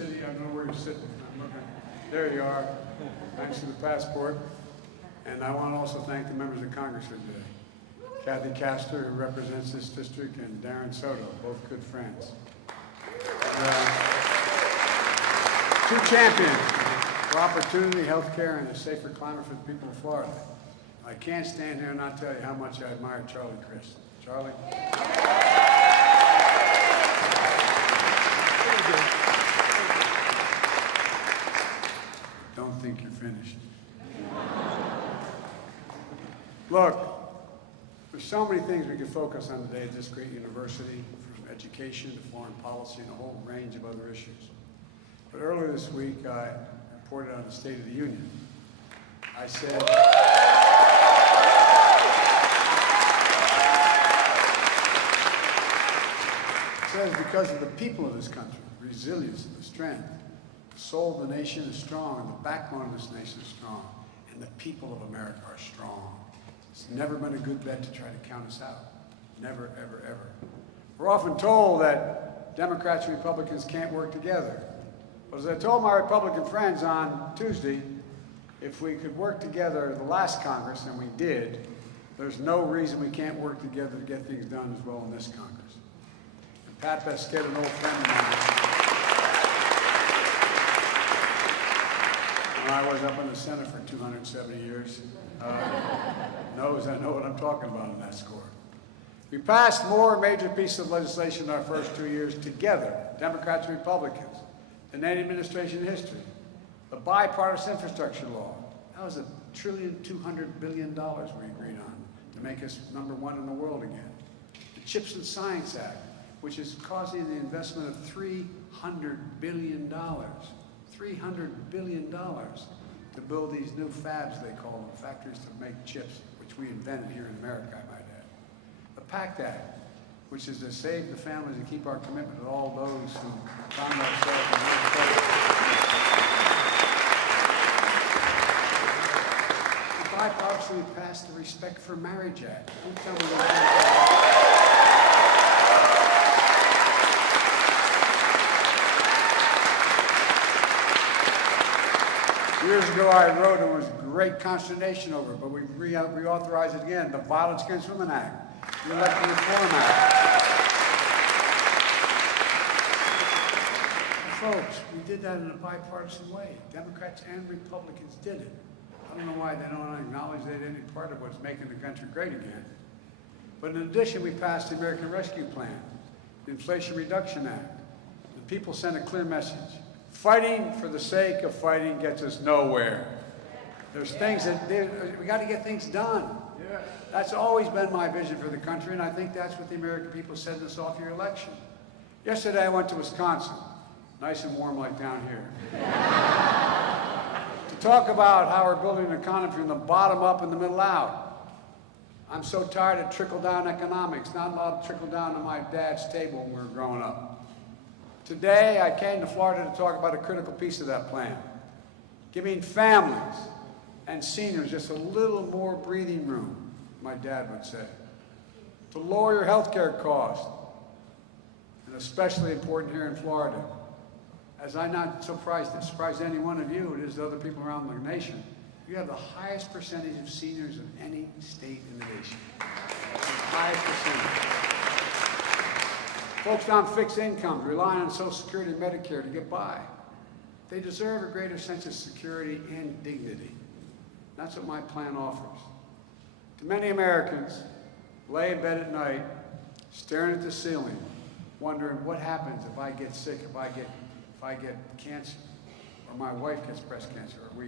city. I don't know where you're sitting. I'm looking. There you are. Thanks for the passport. And I want to also thank the members of Congress here today. Kathy Castor, who represents this district, and Darren Soto, both good friends. And, two champions for opportunity, health care, and a safer climate for the people of Florida. I can't stand here and not tell you how much I admire Charlie Crist. Charlie? Don't think you're finished. Look, there's so many things we could focus on today at this great university, from education to foreign policy and a whole range of other issues. But earlier this week, I reported on the State of the Union. I said, it says because of the people of this country, resilience and the strength, the soul of the nation is strong, and the backbone of this nation is strong, and the people of America are strong. It's never been a good bet to try to count us out. Never, ever, ever. We're often told that Democrats and Republicans can't work together. But as I told my Republican friends on Tuesday, if we could work together the last Congress, and we did, there's no reason we can't work together to get things done as well in this Congress. And Pat Pesquet, an old friend of mine, when I was up in the Senate for 270 years, knows I know what I'm talking about on that score. We passed more major pieces of legislation in our first 2 years together, Democrats and Republicans, than any administration in history. The bipartisan infrastructure law, that was $1.2 trillion we agreed on to make us #1 in the world again. The Chips and Science Act, which is causing the investment of $300 billion, $300 billion to build these new fabs, they call them, factories to make chips, which we invented here in America, I might add. The PACT Act, which is to save the families and keep our commitment to all those who found ourselves in this place. The bipartisanly passed the Respect for Marriage Act. Don't tell me what Years ago, I wrote, and there was great consternation over it, but we reauthorized it again. The Violence Against Women Act, the Election Reform Act. And folks, we did that in a bipartisan way. Democrats and Republicans did it. I don't know why they don't acknowledge they did any part of what's making the country great again. But in addition, we passed the American Rescue Plan, the Inflation Reduction Act. The people sent a clear message. Fighting for the sake of fighting gets us nowhere. There's things that we got to get things done. That's always been my vision for the country, and I think that's what the American people said in this off-year election. Yesterday I went to Wisconsin, nice and warm like down here, to talk about how we're building an economy from the bottom up and the middle out. I'm so tired of trickle-down economics, not allowed to trickle down to my dad's table when we were growing up. Today, I came to Florida to talk about a critical piece of that plan, giving families and seniors just a little more breathing room, my dad would say, to lower your health care costs, and especially important here in Florida. As I'm not surprised any one of you, it is to other people around the nation, you have the highest percentage of seniors of any state in the nation. The highest percentage. Folks on fixed incomes, relying on Social Security and Medicare to get by. They deserve a greater sense of security and dignity. That's what my plan offers. To many Americans, lay in bed at night, staring at the ceiling, wondering what happens if I get sick, if I get cancer, or my wife gets breast cancer, or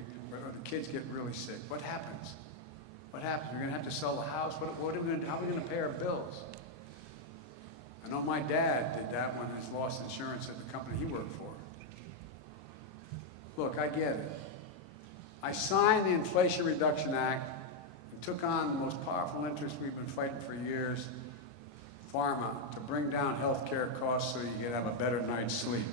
the kids get really sick. What happens? What happens? We're going to have to sell the house. How are we going to pay our bills? I know my dad did that when he lost insurance at the company he worked for. Look, I get it. I signed the Inflation Reduction Act and took on the most powerful interest we've been fighting for years, pharma, to bring down health care costs so you can have a better night's sleep.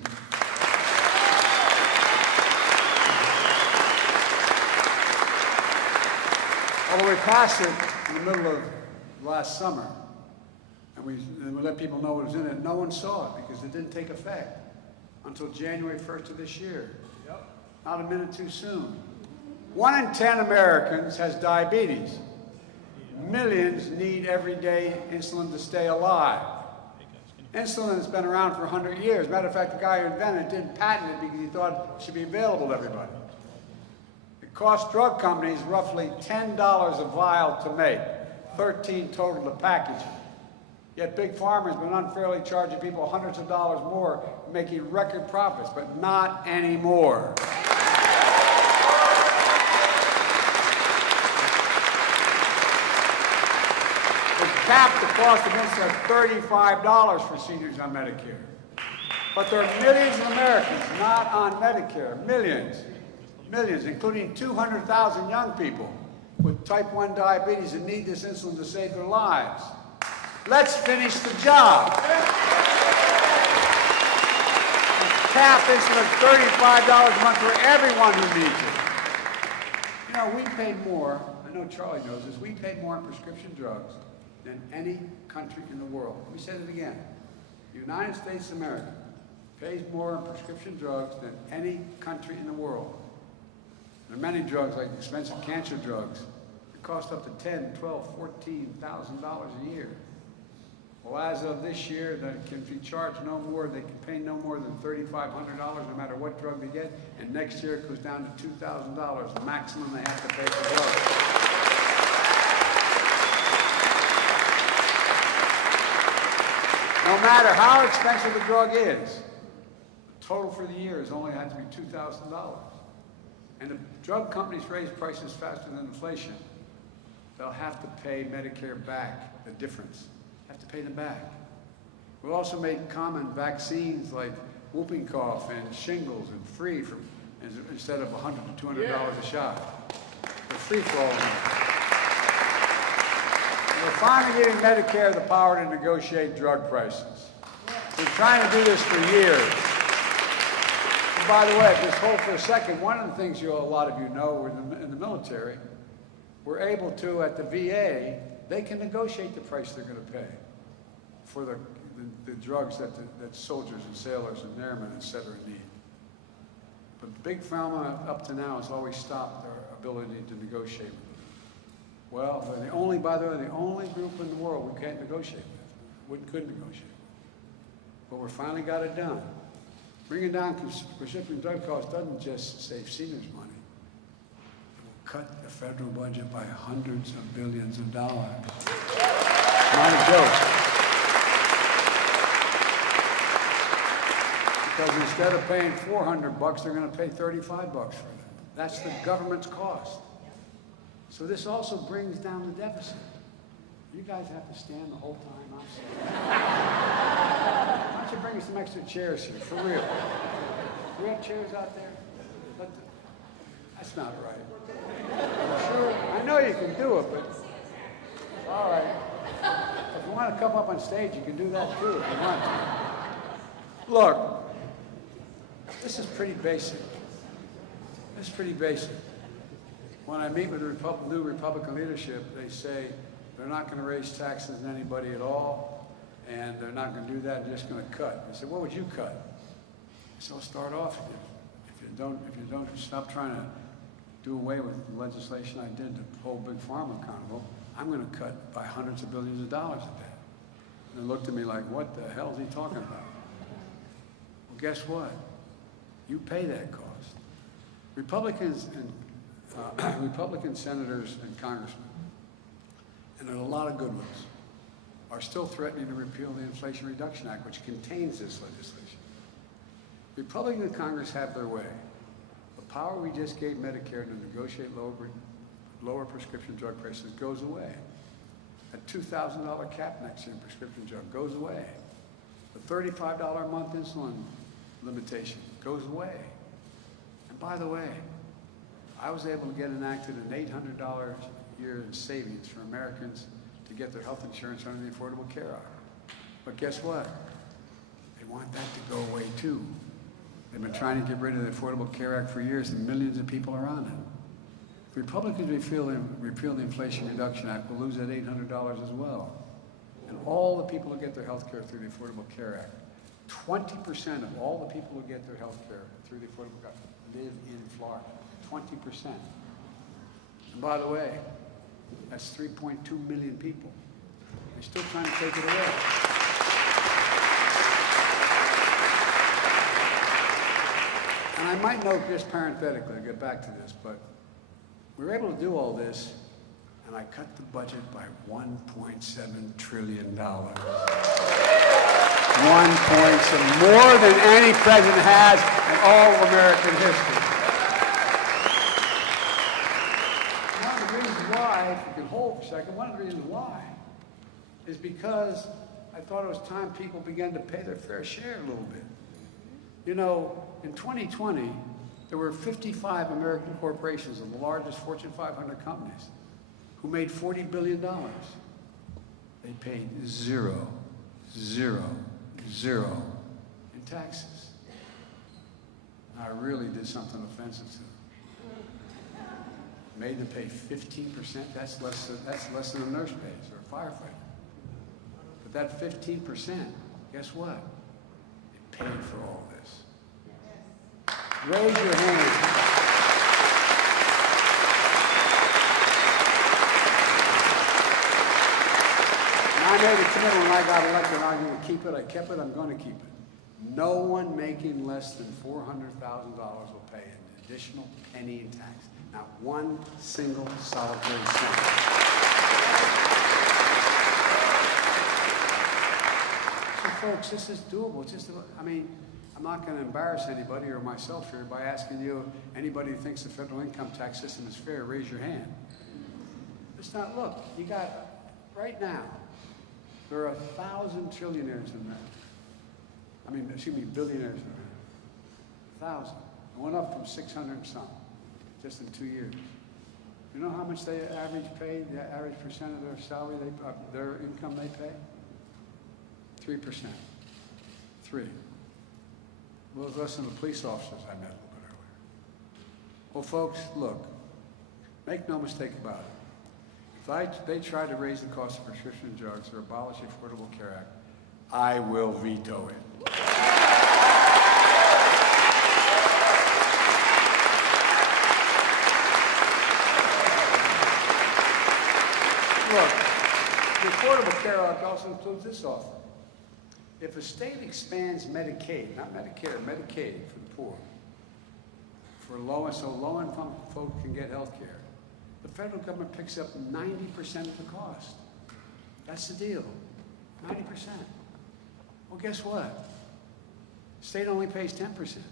Although we passed it in the middle of last summer, and we let people know what was in it, no one saw it because it didn't take effect. until January 1st of this year. Yep. Not a minute too soon. 1 in 10 Americans has diabetes. Millions need everyday insulin to stay alive. Insulin has been around for 100 years. Matter of fact, the guy who invented it didn't patent it because he thought it should be available to everybody. It costs drug companies roughly $10 a vial to make, $13 total to package. Yet Big Pharma has been unfairly charging people hundreds of dollars more, making record profits, but not anymore. Capped the cost of insulin at $35 for seniors on Medicare. But there are millions of Americans not on Medicare, millions, including 200,000 young people with type 1 diabetes that need this insulin to save their lives. Let's finish the job. Cap insulin at $35 a month for everyone who needs it. You know, we pay more, I know Charlie knows this, we pay more on prescription drugs than any country in the world. Let me say that again. The United States of America pays more on prescription drugs than any country in the world. There are many drugs, like expensive cancer drugs, that cost up to $10,000, $12,000, $14,000 a year. Well, as of this year, they can be charged no more, they can pay no more than $3,500 no matter what drug they get, and next year it goes down to $2,000, the maximum they have to pay for drugs. No matter how expensive the drug is, the total for the year is only had to be $2,000. And if drug companies raise prices faster than inflation, they'll have to pay Medicare back the difference. Have to pay them back. We'll also make common vaccines like whooping cough and shingles and free from instead of $100 to $200 a shot. They're free for all of them. We're finally giving Medicare the power to negotiate drug prices. We're trying to do this for years. And by the way, just hold for a second. One of the things a lot of you know, we're in the military, we're able to, at the VA, they can negotiate the price they're going to pay for the drugs that soldiers and sailors and airmen, et cetera, need. But Big Pharma, up to now, has always stopped their ability to negotiate with them. Well, they're the only, by the way, the only group in the world we can't negotiate with. We couldn't negotiate with. But we finally got it done. Bringing down prescription drug costs doesn't just save seniors money. It will cut the federal budget by hundreds of billions of dollars. Not a joke. Because instead of paying $400, they're going to pay $35 for it. That's the government's cost. So this also brings down the deficit. You guys have to stand the whole time I'm saying. Why don't you bring us some extra chairs here, for real? Do we have chairs out there? That's not right. Sure, I know you can do it, but all right. If you want to come up on stage, you can do that too if you want to. Look, this is pretty basic. This is pretty basic. When I meet with the new Republican leadership, they say they're not going to raise taxes on anybody at all, and they're not going to do that, they're just going to cut. They said, what would you cut? So I'll start off with you. If you don't stop trying to do away with the legislation I did to hold Big Pharma accountable, I'm going to cut by hundreds of billions of dollars a day. And they looked at me like, what the hell is he talking about? Well, guess what? You pay that cost. Republicans and Republican senators and congressmen, and there are a lot of good ones, are still threatening to repeal the Inflation Reduction Act, which contains this legislation. Republicans in Congress have their way. The power we just gave Medicare to negotiate lower prescription drug prices goes away. A $2,000 cap next year in prescription drug goes away. The $35 a month insulin limitation goes away. And by the way, I was able to get enacted an $800 a year in savings for Americans to get their health insurance under the Affordable Care Act. But guess what? They want that to go away too. They've been trying to get rid of the Affordable Care Act for years, and millions of people are on it. If Republicans repeal the Inflation Reduction Act, we'll lose that $800 as well. And all the people who get their health care through the Affordable Care Act, 20% of all the people who get their health care through the Affordable Care Act live in Florida. 20%. And by the way, that's 3.2 million people. They're still trying to take it away. And I might note just parenthetically, I'll get back to this, but we were able to do all this, and I cut the budget by $1.7 trillion. 1.7, more than any president has in all of American history. One of the reasons why, if you can hold for a second, one of the reasons why is because I thought it was time people began to pay their fair share a little bit. You know, in 2020, there were 55 American corporations of the largest Fortune 500 companies who made $40 billion. They paid zero in taxes. I really did something offensive to them. Made them pay 15%. That's less than a nurse pays or a firefighter. But that 15%, guess what? It paid for all this. Raise your hand. I made a commitment when I got elected, I'm going to keep it, I kept it, I'm going to keep it. No one making less than $400,000 will pay an additional penny in tax. Not one single solitary cent. So folks, this is doable. It's just, I mean, I'm not going to embarrass anybody or myself here by asking you, anybody who thinks the federal income tax system is fair, raise your hand. It's not, look, you got, right now, there are 1,000 trillionaires in America. I mean, excuse me, billionaires in America. 1,000. It went up from 600 and something, just in 2 years. You know how much they average pay, the average percent of their salary, their income they pay? 3%. 3. Well, it's less than the police officers I met a little bit earlier. Well, folks, look, make no mistake about it. If they try to raise the cost of prescription drugs or abolish the Affordable Care Act, I will veto it. Look, the Affordable Care Act also includes this offer. If a state expands Medicaid, not Medicare, Medicaid for the poor, so low-income folks can get health care, the federal government picks up 90% of the cost. That's the deal, 90%. Well, guess what? The state only pays 10%.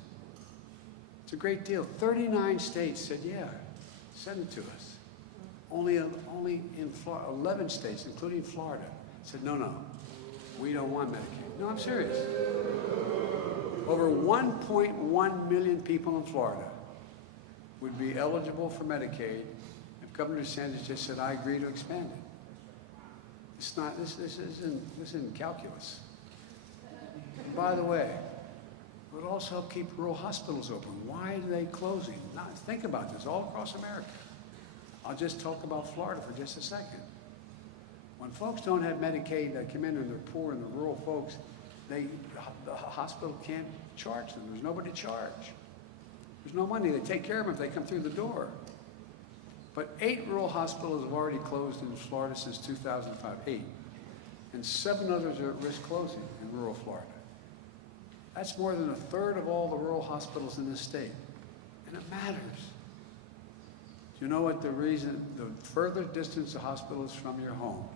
It's a great deal. 39 states said, yeah, send it to us. Only in 11 states, including Florida, said, no, we don't want Medicaid. No, I'm serious. Over 1.1 million people in Florida would be eligible for Medicaid if Governor DeSantis just said, I agree to expand it. It's not, this isn't calculus. And by the way, it would also help keep rural hospitals open. Why are they closing? Now, think about this all across America. I'll just talk about Florida for just a second. When folks don't have Medicaid, they come in and they're poor and the rural folks, the hospital can't charge them. There's nobody to charge. There's no money. They take care of them if they come through the door. But 8 rural hospitals have already closed in Florida since 2005, 8. And 7 others are at risk closing in rural Florida. That's more than 1/3 of all the rural hospitals in this state. And it matters. Do you know what the reason, the further distance the hospital is from your home,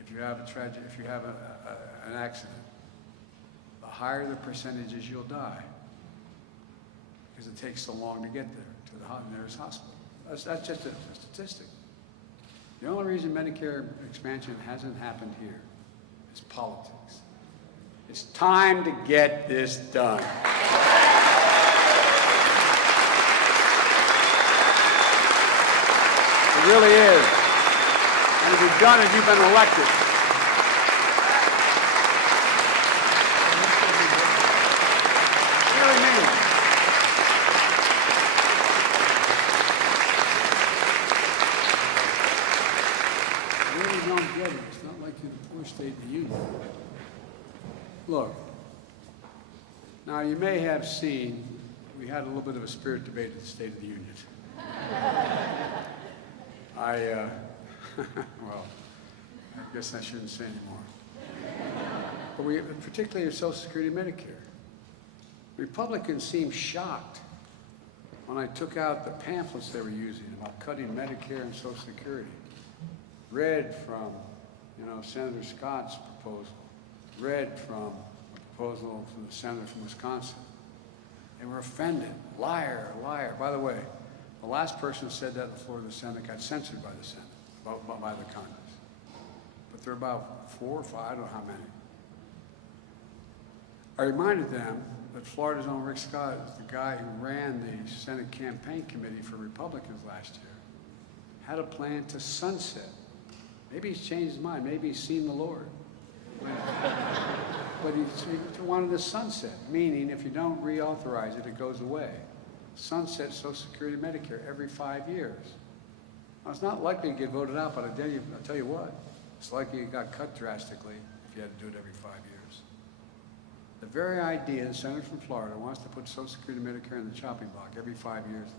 if you have a tragedy, if you have an accident, the higher the percentages you'll die. Because it takes so long to get there, to the nearest hospital. That's just a statistic. The only reason Medicare expansion hasn't happened here is politics. It's time to get this done. It really is. And if you've done it, you've been elected. It really means. You really don't get it. It's not like in the poor state of the union. Look, Now, you may have seen, we had a little bit of a spirit debate at the State of the Union. Well, I guess I shouldn't say anymore. But particularly with Social Security and Medicare. Republicans seemed shocked when I took out the pamphlets they were using about cutting Medicare and Social Security. Read from, Senator Scott's proposal. Read from a proposal from the senator from Wisconsin. They were offended. Liar, liar. By the way, the last person who said that on the floor of the Senate got censored by the Senate, by the Congress. But there are about 4 or 5, I don't know how many. I reminded them that Florida's own Rick Scott is the guy who ran the Senate campaign committee for Republicans last year, had a plan to sunset. Maybe he's changed his mind. Maybe he's seen the Lord. But he wanted to sunset, meaning if you don't reauthorize it, it goes away. Sunset Social Security and Medicare every 5 years. Now, it's not likely to get voted out, but I'll tell you what, it's likely it got cut drastically if you had to do it every 5 years. The very idea the senator from Florida wants to put Social Security and Medicare in the chopping block every 5 years,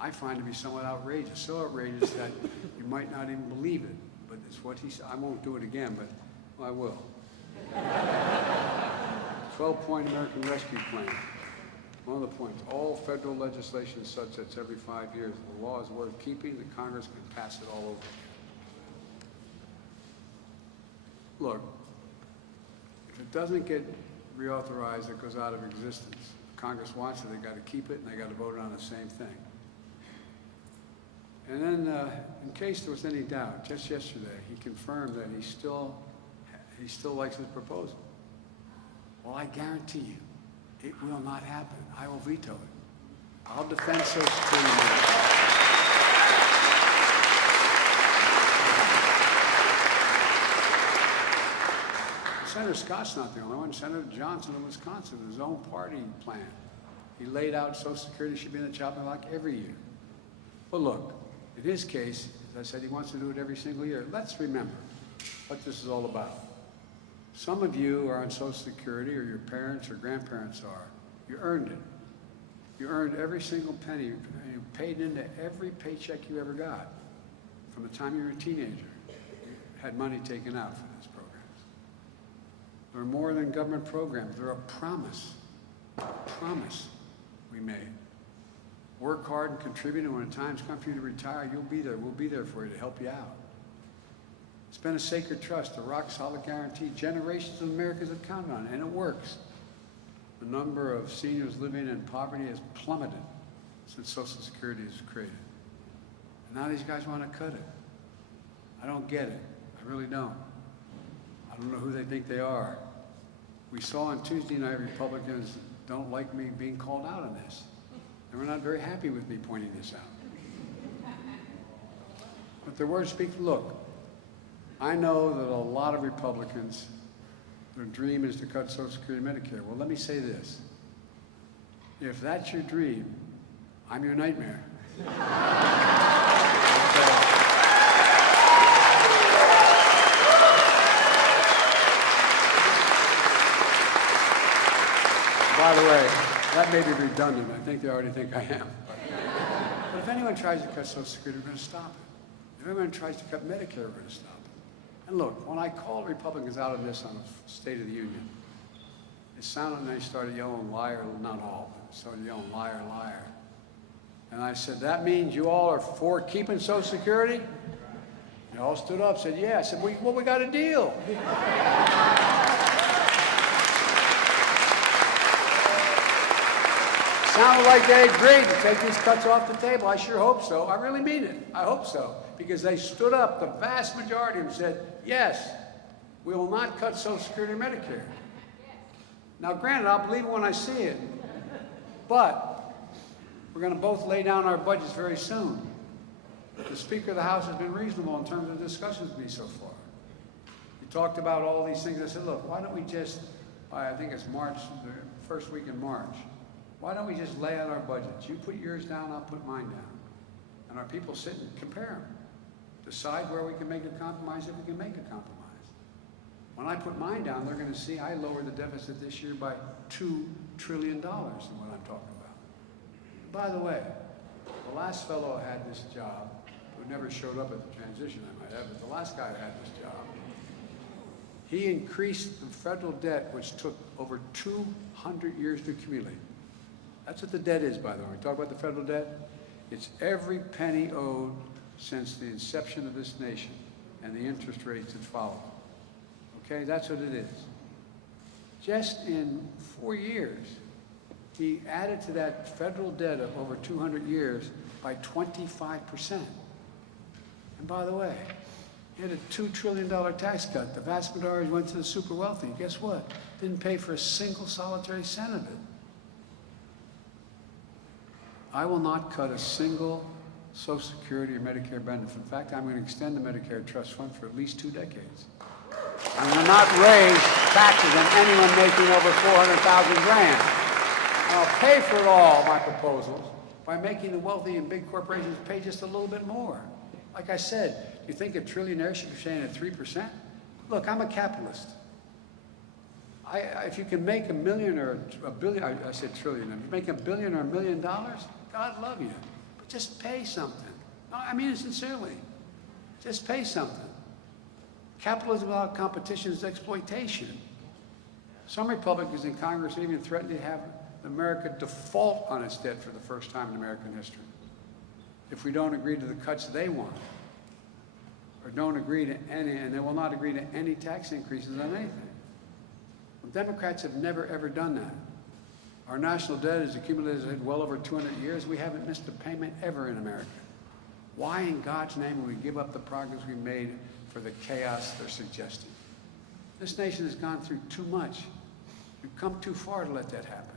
I find to be somewhat outrageous. So outrageous that you might not even believe it. But it's what he said. I won't do it again, but well, I will. 12-point American Rescue Plan. One of the points, all federal legislation sunsets every 5 years. The law is worth keeping. The Congress can pass it all over again. Look, if it doesn't get reauthorized, it goes out of existence. If Congress wants it, they got to keep it, and they got to vote on the same thing. And then, in case there was any doubt, just yesterday, he confirmed that he still likes his proposal. Well, I guarantee you, it will not happen. I will veto it. I'll defend Social Security. Senator Scott's not the only one. Senator Johnson of Wisconsin, his own party plan. He laid out Social Security should be in the chopping block every year. But look, in his case, as I said, he wants to do it every single year. Let's remember what this is all about. Some of you are on Social Security, or your parents or grandparents are. You earned it. You earned every single penny. You paid into every paycheck you ever got. From the time you were a teenager, you had money taken out for these programs. There are more than government programs. They're a promise we made. Work hard and contribute, and when the time's come for you to retire, you'll be there. We'll be there for you to help you out. It's been a sacred trust, a rock-solid guarantee. Generations of Americans have counted on it, and it works. The number of seniors living in poverty has plummeted since Social Security was created. And now these guys want to cut it. I don't get it. I really don't. I don't know who they think they are. We saw on Tuesday night Republicans don't like me being called out on this. And we're not very happy with me pointing this out. But their words speak. Look, I know that a lot of Republicans, their dream is to cut Social Security and Medicare. Well, let me say this. If that's your dream, I'm your nightmare. By the way, that may be redundant. I think they already think I am. But if anyone tries to cut Social Security, we're going to stop it. If anyone tries to cut Medicare, we're going to stop it. And look, when I called Republicans out of this on the State of the Union, it sounded and they started yelling liar, not all, but started yelling liar, liar. And I said, that means you all are for keeping Social Security? They all stood up, said, yeah. I said, well, we got a deal. Sounded like they agreed to take these cuts off the table. I sure hope so. I really mean it. I hope so. Because they stood up, the vast majority of them said, yes, we will not cut Social Security and Medicare. Now, granted, I'll believe it when I see it. But we're going to both lay down our budgets very soon. The Speaker of the House has been reasonable in terms of discussions with me so far. He talked about all these things. I said, look, why don't we just, I think it's March, the first week in March, why don't we just lay out our budgets? You put yours down, I'll put mine down. And our people sit and compare them. Decide where we can make a compromise, if we can make a compromise. When I put mine down, they're going to see I lowered the deficit this year by $2 trillion is what I'm talking about. By the way, the last fellow who had this job, who never showed up at the transition, I might add, but the last guy who had this job, he increased the federal debt, which took over 200 years to accumulate. That's what the debt is, by the way. We talk about the federal debt. It's every penny owed since the inception of this nation and the interest rates that follow. Okay, that's what it is. Just in 4 years, he added to that federal debt of over 200 years by 25%. And by the way, he had a $2 trillion tax cut. The vast majority went to the super wealthy. Guess what? Didn't pay for a single solitary cent of it. I will not cut a single Social Security or Medicare benefit. In fact, I'm going to extend the Medicare trust fund for at least 2 decades. I'm going to not raise taxes on anyone making over 400,000 grand. I'll pay for all my proposals by making the wealthy and big corporations pay just a little bit more. Like I said, you think a trillionaire should be staying at 3%? Look, I'm a capitalist. If you can make $1 million or $1 billion, I said trillion, if you make $1 billion or $1 million, God love you. But just pay something. No, I mean it sincerely. Just pay something. Capitalism without competition is exploitation. Some Republicans in Congress even threatened to have America default on its debt for the first time in American history if we don't agree to the cuts they want, or don't agree to any, and they will not agree to any tax increases on anything. Well, Democrats have never, ever done that. Our national debt is accumulated well over 200 years. We haven't missed a payment ever in America. Why in God's name would we give up the progress we made for the chaos they're suggesting? This nation has gone through too much. We've come too far to let that happen.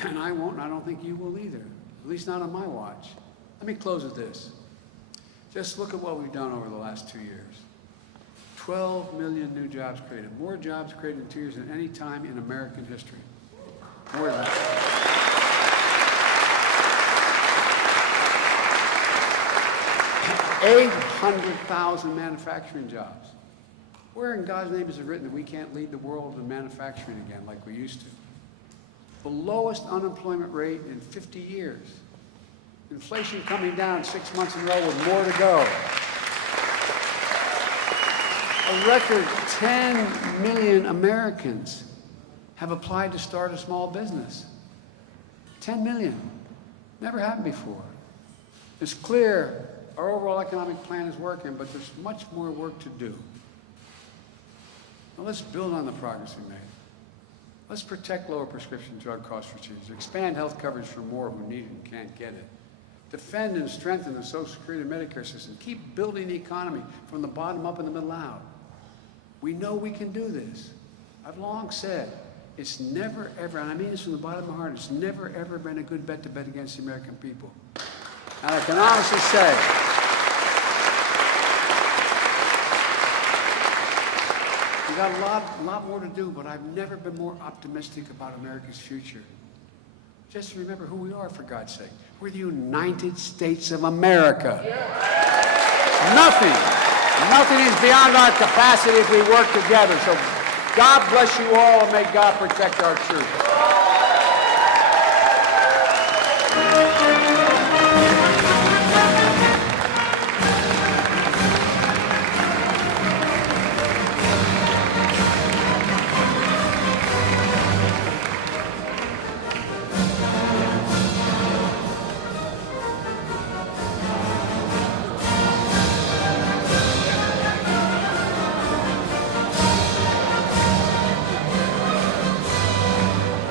And I won't, and I don't think you will either, at least not on my watch. Let me close with this. Just look at what we've done over the last 2 years. 12 million new jobs created. More jobs created in 2 years than any time in American history. More than that. 800,000 manufacturing jobs. Where in God's name is it written that we can't lead the world in manufacturing again like we used to? The lowest unemployment rate in 50 years. Inflation coming down 6 months in a row with more to go. A record 10 million Americans have applied to start a small business. 10 million. Never happened before. It's clear our overall economic plan is working, but there's much more work to do. Now let's build on the progress we made. Let's protect lower prescription drug costs for seniors, expand health coverage for more who need it and can't get it, defend and strengthen the Social Security and Medicare system, keep building the economy from the bottom up and the middle out. We know we can do this. I've long said, it's never ever, and I mean this from the bottom of my heart, it's never ever been a good bet to bet against the American people. And I can honestly say, we've got a lot more to do, but I've never been more optimistic about America's future. Just remember who we are, for God's sake. We're the United States of America. Nothing is beyond our capacity if we work together. So God bless you all, and may God protect our truth.